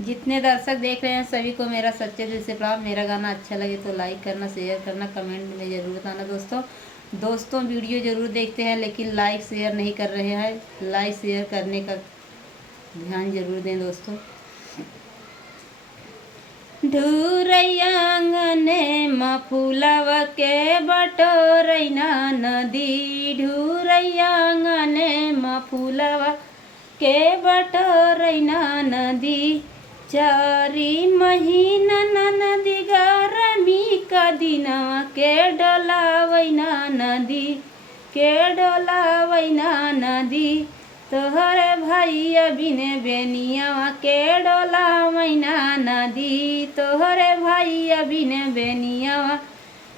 जितने दर्शक देख रहे हैं सभी को मेरा सच्चे दिल से प्रणाम। मेरा गाना अच्छा लगे तो लाइक करना, शेयर करना, कमेंट में ज़रूर बताना। दोस्तों वीडियो ज़रूर देखते हैं लेकिन लाइक शेयर नहीं कर रहे हैं। लाइक शेयर करने का ध्यान जरूर दें दोस्तों। ढूरैया आंगने में फूलवा के बटोरैना नदी, ढूरैया आंगने में फूलवा के बटोरैना नदी। 4 महीना नदी गरमी का दिनवा के डोलावैना नदी, के डोलावैना नदी। तोहरे भैया बिने बेनियावा के डोलावैना नदी, तोहरे भैया बिने बेनियावा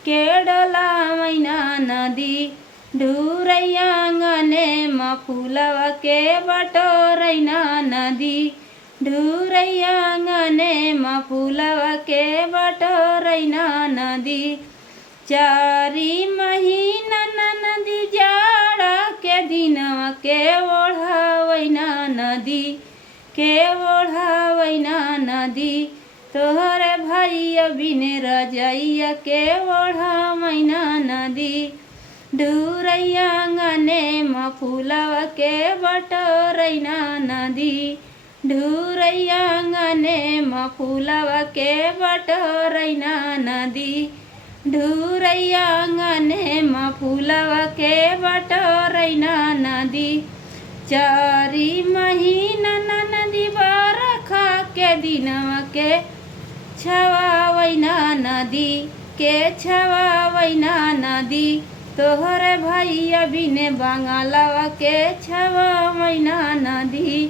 के डोलावैना नदी। ढूरैया आंगने में फूलवा के बटोरैना नदी, ढूरैया आंगने में फूलवा के बटोरैना नदी। 4 महीना नदी जाड़ा के दिनवा के ओढ़ावैना नदी, के ओढ़ावैना नदी। तोहरे भैया बिने रजैया के ओढ़ावैना नदी। ढूरैया आंगने में फूलवा के बटोरैना नदी, ढूरैया आंगने में फूलवा के बटोरैना नदी। ढूरैया आंगने में फूलवा के बटोरैना नदी। 4 महीना नदी बरखा के दिनवा के छवावैना नदी, के छवावैना नदी। तोहरे भैया बिने बंगालवा के छवावैना नदी,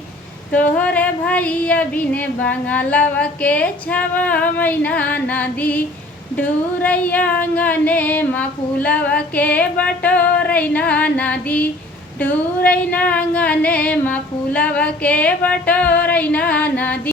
तोहरे भैया बिने बंगालवा के छवावैना नदी। ढूरैया आंगने में फूलवा के बटोरैना नदी, ढूरैया आंगने में फूलवा के बटोरैना नदी।